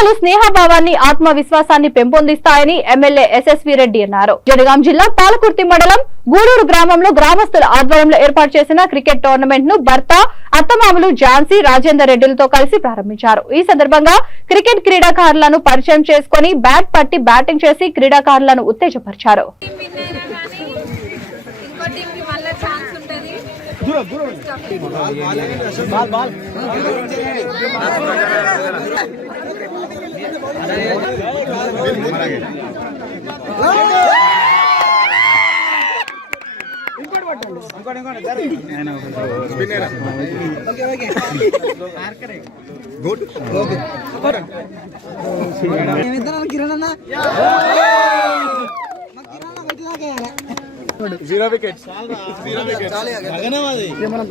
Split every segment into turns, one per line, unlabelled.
క్రీడలు స్నేహభావాన్ని ఆత్మవిశ్వాసాన్ని పెంపొందిస్తాయని MLA SSV Reddy అన్నారు. జనగాం జిల్లా పాలకుర్తి మండలం గూడూరు గ్రామంలో గ్రామస్తుల ఆధ్వర్యంలో ఏర్పాటు చేసిన క్రికెట్ టోర్నమెంట్ను భర్త అత్తమామలు ఝాన్సీ రాజేందర్ రెడ్డిలతో కలిసి ప్రారంభించారు. ఈ సందర్భంగా క్రికెట్ క్రీడాకారులను పరిచయం చేసుకుని బ్యాట్ పట్టి బ్యాటింగ్ చేసి క్రీడాకారులను ఉత్తేజపరిచారు.
టీం టీంకి మళ్ళీ ఛాన్స్ ఉంటుంది
zero wickets
team win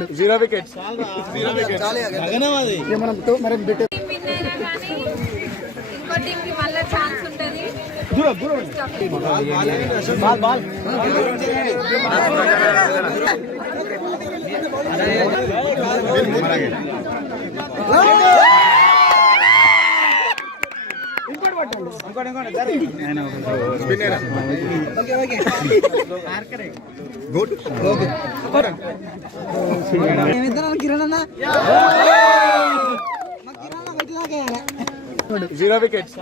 good. Zero wickets
team win అయినా కానీ ఇంకో టీంకి మళ్ళీ ఛాన్స్ ఉంటుంది
గుడ్ జీరో వికెట్స్